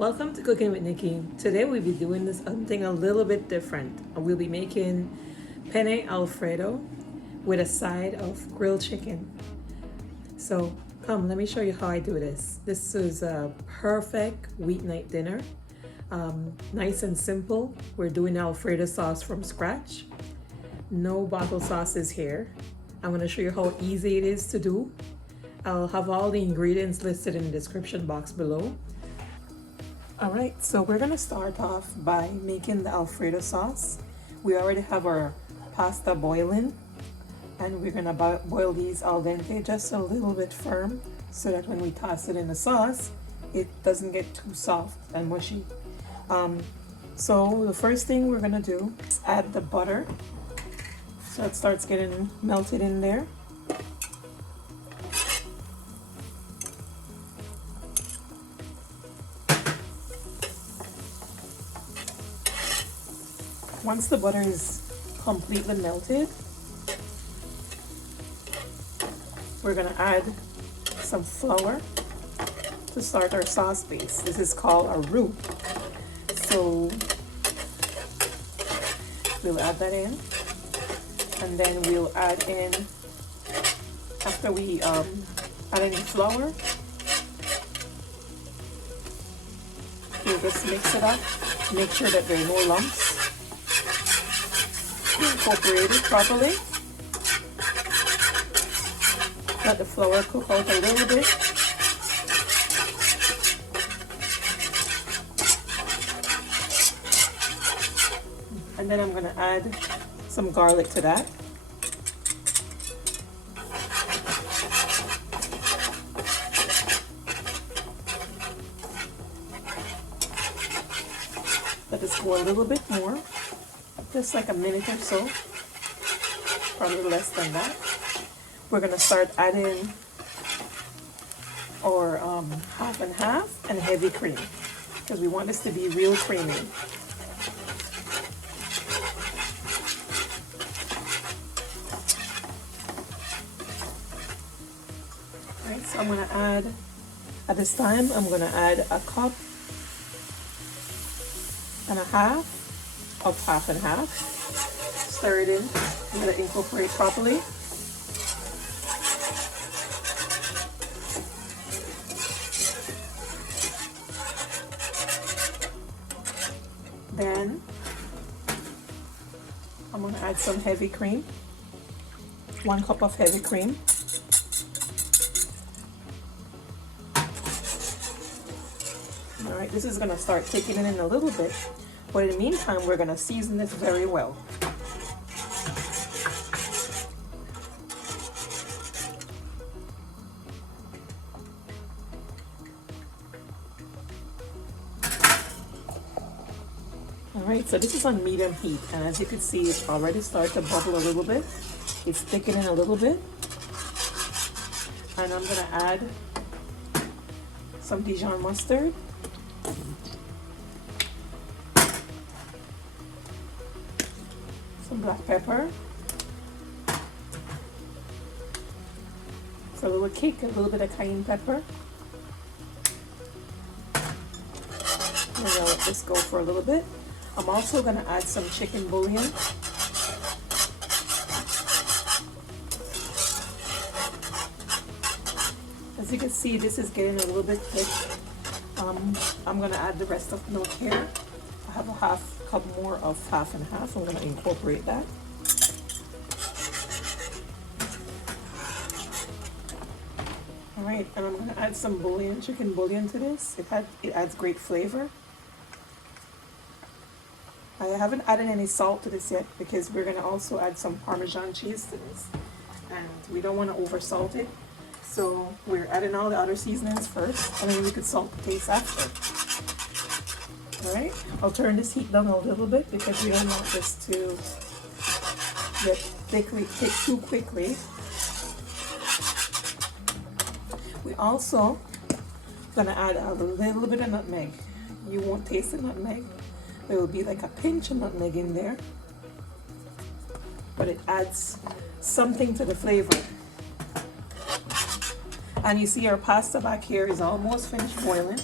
Welcome to Cooking with Nikki. Today we'll be doing something a little bit different. We'll be making penne Alfredo with a side of grilled chicken. So come, let me show you how I do this. This is a perfect weeknight dinner. Nice and simple. We're doing Alfredo sauce from scratch. No bottle sauces here. I'm going to show you how easy it is to do. I'll have all the ingredients listed in the description box below. Alright, so we're going to start off by making the Alfredo sauce. We already have our pasta boiling, and we're going to boil these al dente, just a little bit firm, so that when we toss it in the sauce, it doesn't get too soft and mushy. So the first thing we're going to do is add the butter, so it starts getting melted in there. Once the butter is completely melted, we're going to add some flour to start our sauce base. This is called a roux. So we'll add that in, and then we'll add in, after we add in the flour, we'll just mix it up, make sure that there are no lumps. Incorporate it properly. Let the flour cook out a little bit. And then I'm going to add some garlic to that. Let this go a little bit more. Just like a minute or so, probably less than that. We're going to start adding our half and half and heavy cream, because we want this to be real creamy. Alright, so I'm going to add, at this time, I'm going to add a cup and a half of half and half. Stir it in, let it incorporate properly. Then I'm going to add some heavy cream, 1 cup of heavy cream. Alright, this is going to start taking it in a little bit. But in the meantime, we're going to season this very well. Alright, so this is on medium heat, and as you can see, it's already started to bubble a little bit. It's thickening a little bit. And I'm going to add some Dijon mustard. Some black pepper. For a little kick, a little bit of cayenne pepper. I'm going to let this go for a little bit. I'm also going to add some chicken bouillon. As you can see, this is getting a little bit thick. I'm going to add the rest of the milk here. I have a half cup more of half and half. I'm going to incorporate that. Alright, and I'm going to add some bouillon, chicken bouillon to this. It adds great flavor. I haven't added any salt to this yet, because we're going to also add some Parmesan cheese to this, and we don't want to over salt it. So we're adding all the other seasonings first, and then we could salt the taste after. Alright, I'll turn this heat down a little bit, because we don't want this to get thick too quickly. We also gonna add a little bit of nutmeg. You won't taste the nutmeg. There will be like a pinch of nutmeg in there, but it adds something to the flavor. And you see our pasta back here is almost finished boiling.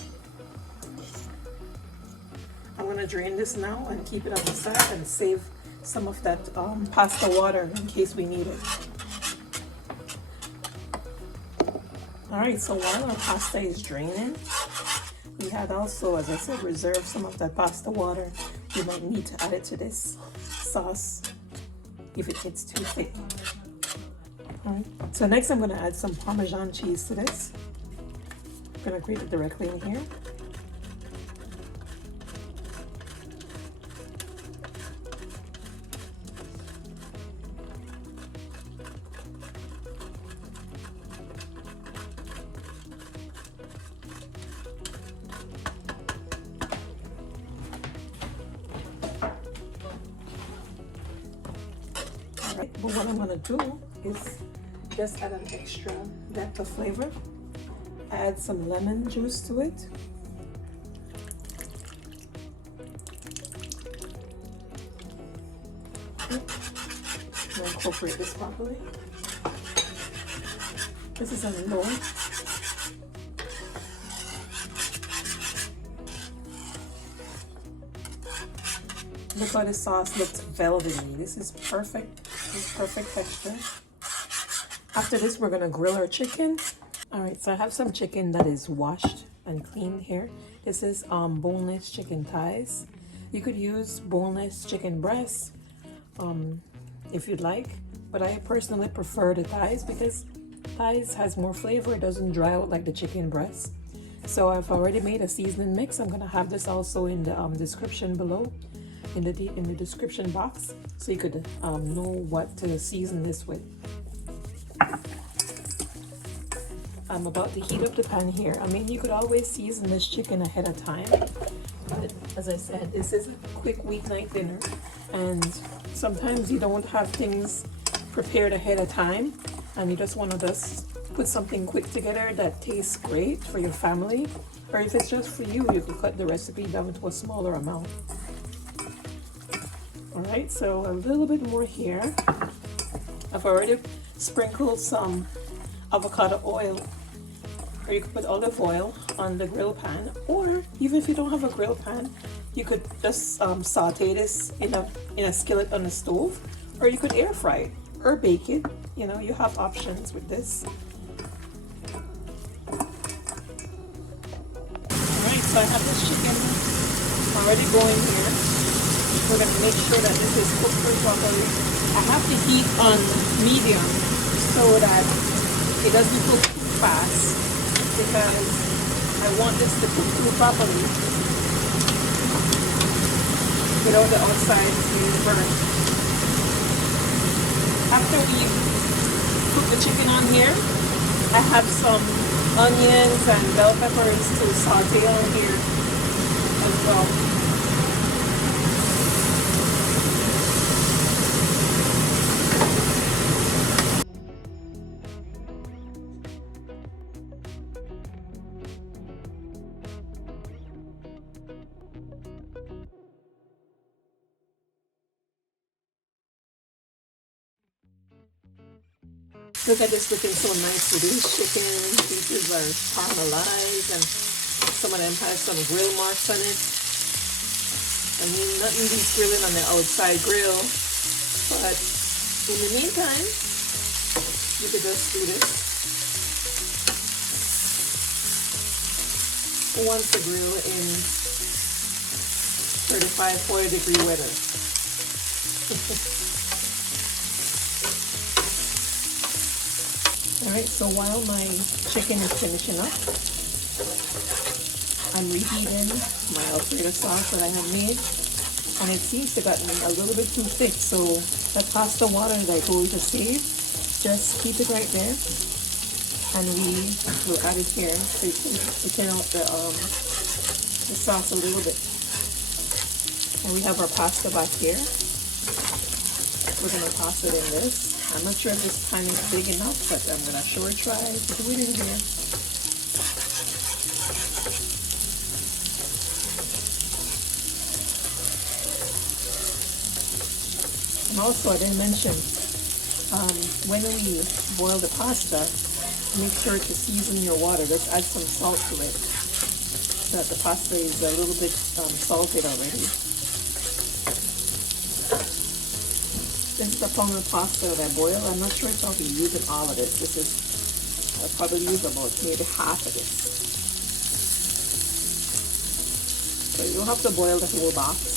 I'm gonna drain this now and keep it on the side and save some of that pasta water in case we need it. All right, so while our pasta is draining, we had also, as I said, reserved some of that pasta water. You might need to add it to this sauce if it gets too thick. All right, so next I'm gonna add some Parmesan cheese to this. I'm gonna grate it directly in here. But what I'm gonna do is just add an extra depth of flavor. Add some lemon juice to it. And incorporate this properly. This is on low. Look how the sauce looks velvety. This is perfect. This is perfect texture. After this, we're gonna grill our chicken. All right, so I have some chicken that is washed and cleaned here. This is boneless chicken thighs. You could use boneless chicken breasts if you'd like, but I personally prefer the thighs because thighs has more flavor. It doesn't dry out like the chicken breast. So I've already made a seasoning mix. I'm gonna have this also in the description below. In the description box, so you could know what to season this with. I'm about to heat up the pan here. I mean, you could always season this chicken ahead of time, but as I said, this is a quick weeknight dinner, and sometimes you don't have things prepared ahead of time, and you just want to put something quick together that tastes great for your family, or if it's just for you, you could cut the recipe down to a smaller amount. All right, so a little bit more here. I've already sprinkled some avocado oil, or you could put olive oil on the grill pan, or even if you don't have a grill pan, you could just saute this in a skillet on the stove, or you could air fry it or bake it. You know, you have options with this. All right, so I have this chicken already going here. We're going to make sure that this is cooked through properly. I have the heat on medium so that it doesn't cook too fast, because I want this to cook through properly without the outside being burnt. After we cook the chicken on here, I have some onions and bell peppers to saute on here as well. Look at this looking so nice with these chicken pieces are caramelized, and some of them have some grill marks on it. I mean, nothing beats grilling on the outside grill, but in the meantime, you could just do this. Once the grill in 35-40 degree weather. Alright, so while my chicken is finishing up, I'm reheating my Alfredo sauce that I have made, and it seems to have gotten a little bit too thick, so the pasta water that I told you to save, just keep it right there, and we will add it here to thin out the sauce a little bit. And we have our pasta back here. We're going to toss it in this. I'm not sure if this pan is big enough, but I'm going to sure try to do it in here. And also, I didn't mention, when we boil the pasta, make sure to season your water. Just add some salt to it. that the pasta is a little bit salted already. This is a pound of pasta that I boil. I'm not sure if I'll be using all of this. I'll probably use about maybe half of this. So you don't have to boil the whole box.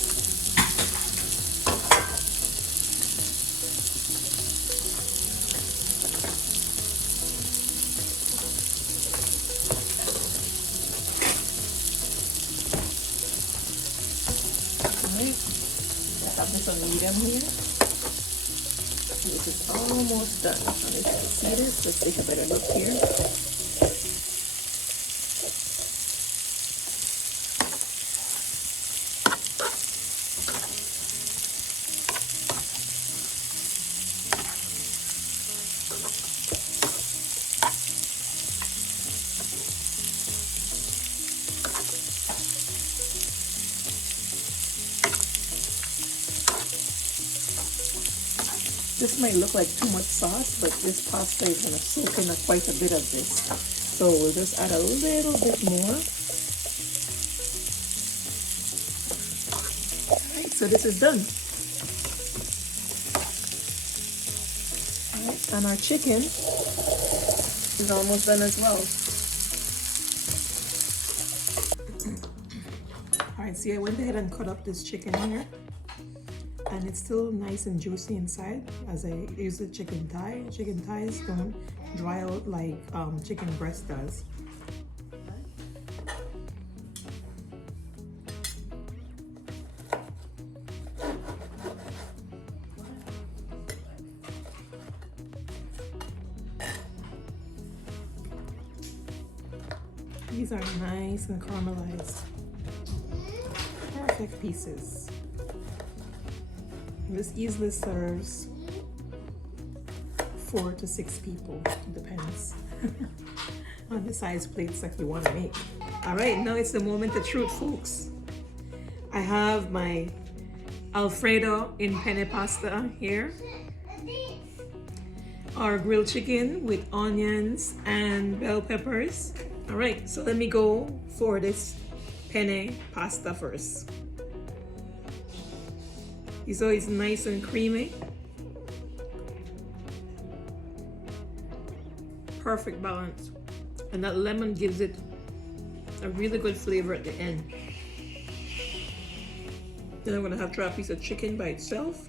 I have this on medium here. This is almost done. And if you can see this, let's take a better look here. This might look like too much sauce, but this pasta is going to soak in quite a bit of this. So we'll just add a little bit more. Alright, so this is done. Alright, and our chicken is almost done as well. Alright, see, I went ahead and cut up this chicken here. And it's still nice and juicy inside as I use the chicken thigh. Chicken thighs don't dry out like chicken breast does. These are nice and caramelized. Perfect pieces. This easily serves 4 to 6 people, depends on the size plates that you want to make. All right, now it's the moment of truth, folks. I have my Alfredo in penne pasta here, our grilled chicken with onions and bell peppers. All right, so let me go for this penne pasta first. So it's nice and creamy. Perfect balance. And that lemon gives it a really good flavor at the end. Then I'm gonna try a piece of chicken by itself.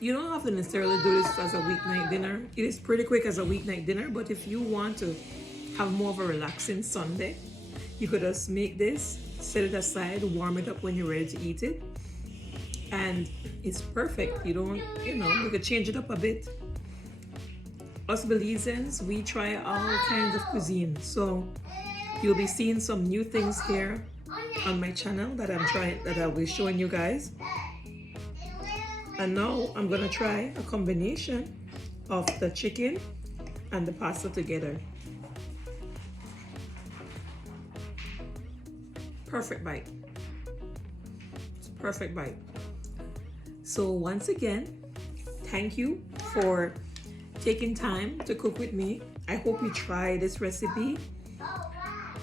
You don't have to necessarily do this as a weeknight dinner. It is pretty quick as a weeknight dinner, but if you want to have more of a relaxing Sunday, you could just make this, set it aside, warm it up when you're ready to eat it, and it's perfect. You don't, you could change it up a bit. Us Belizeans, we try all kinds of cuisine, so you'll be seeing some new things here on my channel that I'll be showing you guys. And now I'm gonna try a combination of the chicken and the pasta together. Perfect bite. It's a perfect bite. So once again, thank you for taking time to cook with me. I hope you try this recipe.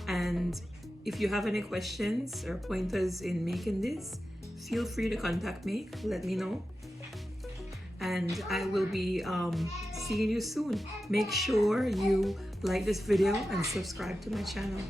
And if you have any questions or pointers in making this, feel free to contact me. Let me know. And I will be seeing you soon. Make sure you like this video and subscribe to my channel.